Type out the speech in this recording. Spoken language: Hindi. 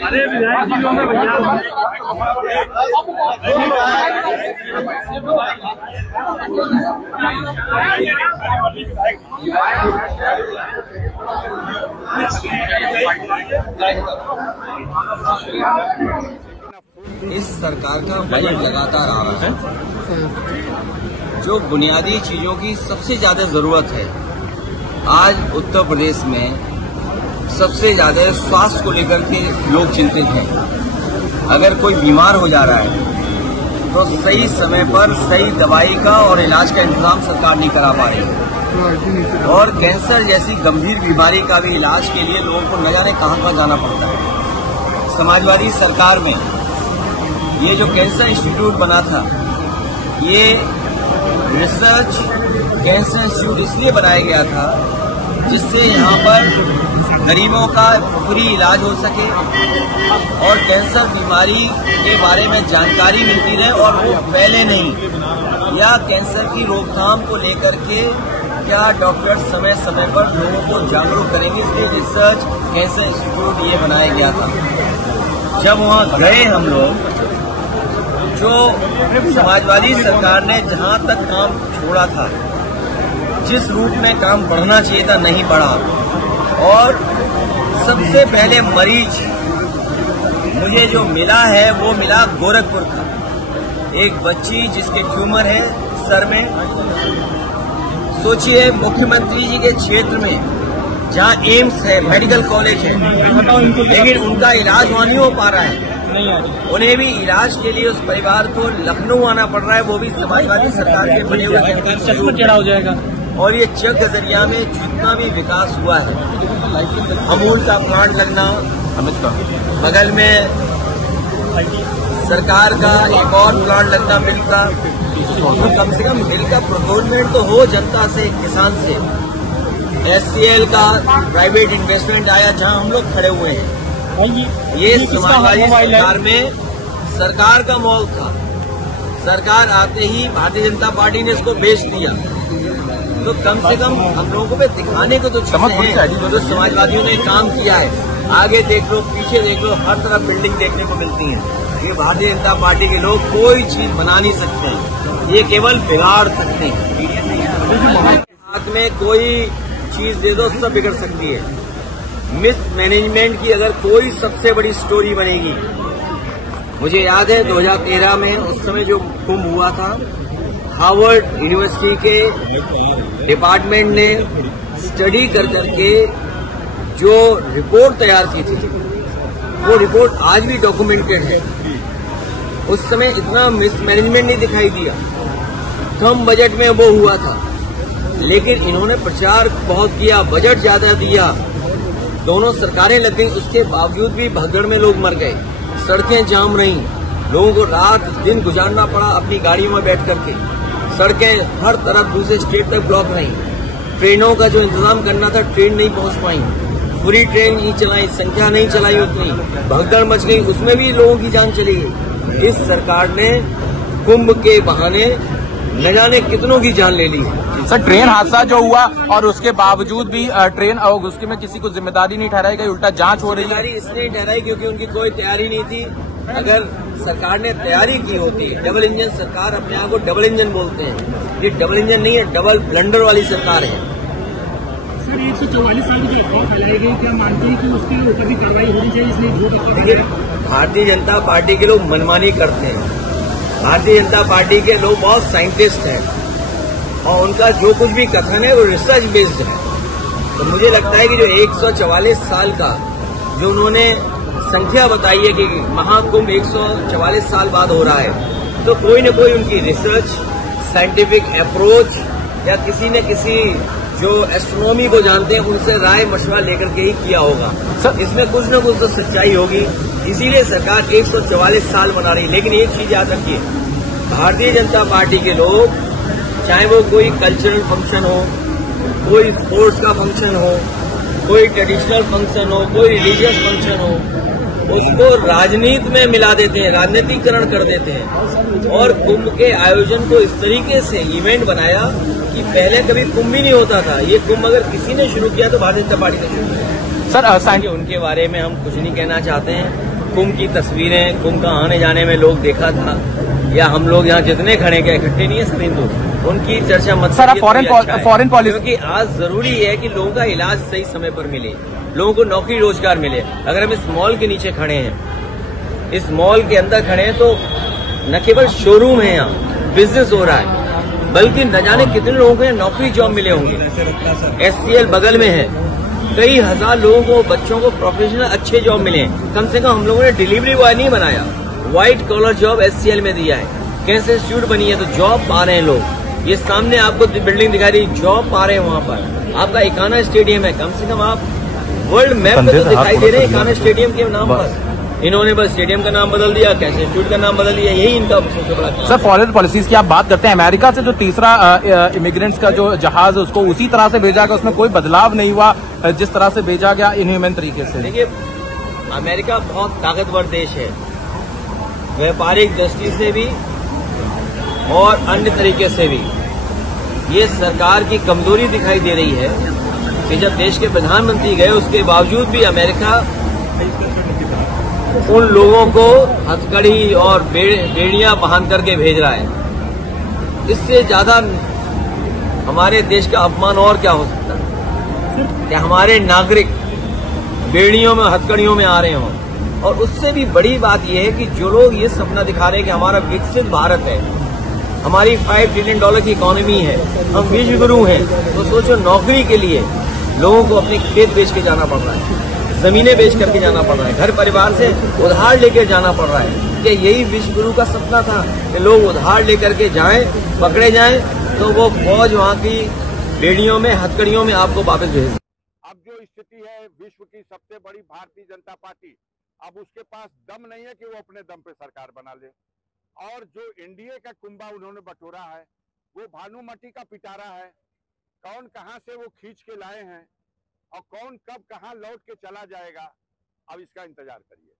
अरे विधायक जी लोग भैया इस सरकार का बजट लगातार आ रहा है। जो बुनियादी चीजों की सबसे ज्यादा जरूरत है, आज उत्तर प्रदेश में सबसे ज्यादा स्वास्थ्य को लेकर के लोग चिंतित हैं। अगर कोई बीमार हो जा रहा है तो सही समय पर सही दवाई का और इलाज का इंतजाम सरकार नहीं करा पा रही है, और कैंसर जैसी गंभीर बीमारी का भी इलाज के लिए लोगों को न जाने कहां जाना पड़ता है। समाजवादी सरकार में ये जो कैंसर इंस्टीट्यूट बना था, ये रिसर्च कैंसर इंस्टीट्यूट इसलिए बनाया गया था जिससे यहाँ पर गरीबों का फ्री इलाज हो सके और कैंसर बीमारी के बारे में जानकारी मिलती रहे और वो फैले नहीं, या कैंसर की रोकथाम को लेकर के क्या डॉक्टर समय समय पर लोगों को जागरूक करेंगे, इसलिए रिसर्च कैंसर इंस्टीट्यूट ये बनाया गया था। जब वहाँ गए हम लोग, जो समाजवादी सरकार ने जहां तक काम छोड़ा था, जिस रूप में काम बढ़ना चाहिए था नहीं बढ़ा, और सबसे पहले मरीज मुझे जो मिला है वो मिला गोरखपुर का, एक बच्ची जिसके ट्यूमर है सर में। सोचिए मुख्यमंत्री जी के क्षेत्र में जहां एम्स है, मेडिकल कॉलेज है, लेकिन उनका इलाज वहां नहीं हो पा रहा है। उन्हें भी इलाज के लिए उस परिवार को लखनऊ आना पड़ रहा है, वो भी समाजवादी सरकार के बने हुए टेढ़ा हो जाएगा। और ये चक गजरिया में जितना भी विकास हुआ है, अमूल का प्लांट लगना, बगल में सरकार का एक और प्लांट लगना मिल का, तो कम से कम मिल का प्रोक्योरमेंट तो हो जनता से, किसान से। SCL का प्राइवेट इन्वेस्टमेंट आया जहां हम लोग खड़े हुए हैं। ये समाजवादी सरकार में सरकार का मॉल था, सरकार आते ही भारतीय जनता पार्टी ने इसको बेच दिया। तो कम से कम हम लोगों को दिखाने को तो चीजें हैं जो समाजवादियों ने काम किया है। आगे देख लो, पीछे देख लो, हर तरफ बिल्डिंग देखने को मिलती है। ये भारतीय जनता पार्टी के लोग कोई चीज बना नहीं सकते हैं, ये केवल बिगाड़ सकते हैं। हाथ में कोई चीज दे दो, सब बिगड़ सकती है। मिस मैनेजमेंट की अगर कोई सबसे बड़ी स्टोरी बनेगी, मुझे याद है 2013 में उस समय जो कुंभ हुआ था, हार्वर्ड यूनिवर्सिटी के डिपार्टमेंट ने स्टडी कर करके जो रिपोर्ट तैयार की थी, वो रिपोर्ट आज भी डॉक्यूमेंटेड है। उस समय इतना मिसमैनेजमेंट नहीं दिखाई दिया, कम बजट में वो हुआ था, लेकिन इन्होंने प्रचार बहुत किया, बजट ज्यादा दिया, दोनों सरकारें लग गई, उसके बावजूद भी भगदड़ में लोग मर गए, सड़कें जाम रहीं, लोगों को रात दिन गुजारना पड़ा अपनी गाड़ियों में बैठ करके, सड़कें हर तरफ दूसरे स्टेट तक ब्लॉक रहीं, ट्रेनों का जो इंतजाम करना था ट्रेन नहीं पहुंच पाई, पूरी ट्रेन नहीं चलाई, संख्या नहीं चलाई उतनी, भगदड़ मच गई, उसमें भी लोगों की जान चली गई। इस सरकार ने कुंभ के बहाने न जाने कितनों की जान ले ली है। सर, ट्रेन हादसा जो हुआ और उसके बावजूद भी ट्रेन उसके में किसी को जिम्मेदारी नहीं ठहराई गई, उल्टा जांच हो रही है। इसलिए ठहराई क्योंकि उनकी कोई तैयारी नहीं थी। अगर सरकार ने तैयारी की होती, डबल इंजन सरकार, अपने आप को डबल इंजन बोलते हैं, ये डबल इंजन नहीं है, डबल ब्लंडर वाली सरकार है। सर 144 साल की अफवाह फैलाई गई, क्या मानते हैं कि उसके ऊपर भी कार्रवाई होनी चाहिए, इसलिए झूठ अफवाह? भारतीय जनता पार्टी के लोग मनमानी करते हैं। भारतीय जनता पार्टी के लोग बहुत साइंटिस्ट हैं और उनका जो कुछ भी कथन है वो रिसर्च बेस्ड है। तो मुझे लगता है कि जो 144 साल का जो उन्होंने संख्या बताई है कि महाकुंभ 144 साल बाद हो रहा है, तो कोई न कोई उनकी रिसर्च, साइंटिफिक अप्रोच या किसी न किसी जो एस्ट्रोनॉमी को जानते हैं उनसे राय मशवरा लेकर के ही किया होगा। इसमें कुछ न कुछ तो सच्चाई होगी, इसीलिए सरकार 144 साल बना रही है। लेकिन एक चीज याद रखिए, भारतीय जनता पार्टी के लोग, चाहे वो कोई कल्चरल फंक्शन हो, कोई स्पोर्ट्स का फंक्शन हो, कोई ट्रेडिशनल फंक्शन हो, कोई रिलीजियस फंक्शन हो, उसको राजनीति में मिला देते हैं, राजनीतिकरण कर देते हैं। और कुंभ के आयोजन को इस तरीके से इवेंट बनाया कि पहले कभी कुंभ ही नहीं होता था। ये कुंभ अगर किसी ने शुरू किया तो भारतीय जनता पार्टी ने शुरू किया। सर उनके बारे में हम कुछ नहीं कहना चाहते हैं। कुंभ की तस्वीरें, कुंभ का आने जाने में लोग देखा था, या हम लोग यहाँ जितने खड़े गए इकट्ठे नहीं है सब हिंदू, उनकी चर्चा मत। सर, फॉरेन पॉलिसी, क्योंकि आज जरूरी है कि लोगों का इलाज सही समय पर मिले, लोगों को नौकरी रोजगार मिले। अगर हम इस मॉल के नीचे खड़े हैं, इस मॉल के अंदर खड़े हैं, तो न केवल शोरूम है, यहाँ बिजनेस हो रहा है, बल्कि न जाने कितने लोगों को नौकरी जॉब मिले होंगे। SCL बगल में है, कई हजार लोगों को, बच्चों को प्रोफेशनल अच्छे जॉब मिले हैं। कम से कम हम लोगों ने डिलीवरी बॉय नहीं बनाया, व्हाइट कॉलर जॉब SCL में दिया है। कैंसर इंस्टीट्यूट बनी है तो जॉब पा रहे हैं लोग। ये सामने आपको बिल्डिंग दिखा रही, जॉब पा रहे हैं वहाँ पर। आपका इकाना स्टेडियम है, कम से कम आप वर्ल्ड मैप पे तो दिखाई दे रहे हैं इकाना स्टेडियम के नाम पर। इन्होंने बस स्टेडियम का नाम बदल दिया, कैंसर इंस्टीट्यूट का नाम बदल दिया, यही इनका सबसे बड़ा। सर, फॉरेन पॉलिसीज की आप बात करते हैं, अमेरिका से जो तीसरा इमिग्रेंट्स का जो जहाज है उसको उसी तरह से भेजा गया, उसमें कोई बदलाव नहीं हुआ जिस तरह से भेजा गया इनह्यूमन तरीके से। देखिए, अमेरिका बहुत ताकतवर देश है, व्यापारिक दृष्टि से भी और अन्य तरीके से भी। ये सरकार की कमजोरी दिखाई दे रही है कि जब देश के प्रधानमंत्री गए उसके बावजूद भी अमेरिका उन लोगों को हथकड़ी और बेड़ियां बांध करके भेज रहा है। इससे ज्यादा हमारे देश का अपमान और क्या हो सकता है कि हमारे नागरिक बेड़ियों में, हथकड़ियों में आ रहे हों। और उससे भी बड़ी बात यह है कि जो लोग ये सपना दिखा रहे हैं कि हमारा विकसित भारत है, हमारी $5 ट्रिलियन की इकोनॉमी है, हम विश्व गुरु हैं, तो सोचो नौकरी के लिए लोगों को अपने खेत बेच के जाना पड़ रहा है, जमीनें बेच करके जाना पड़ रहा है, घर परिवार से उधार लेकर जाना पड़ रहा है। कि यही विश्व गुरु का सपना था कि लोग उधार लेकर के जाएं, पकड़े जाएं, तो वो फौज वहां की बेड़ियों में, हथकड़ियों में आपको वापस भेज। अब जो स्थिति है विश्व की सबसे बड़ी भारतीय जनता पार्टी, अब उसके पास दम नहीं है कि वो अपने दम पे सरकार बना ले। और जो NDA का कुंभा उन्होंने बटोरा है वो भानुमती का पिटारा है। कौन कहां से वो खींच के लाए हैं और कौन कब कहां लौट के चला जाएगा, अब इसका इंतजार करिए।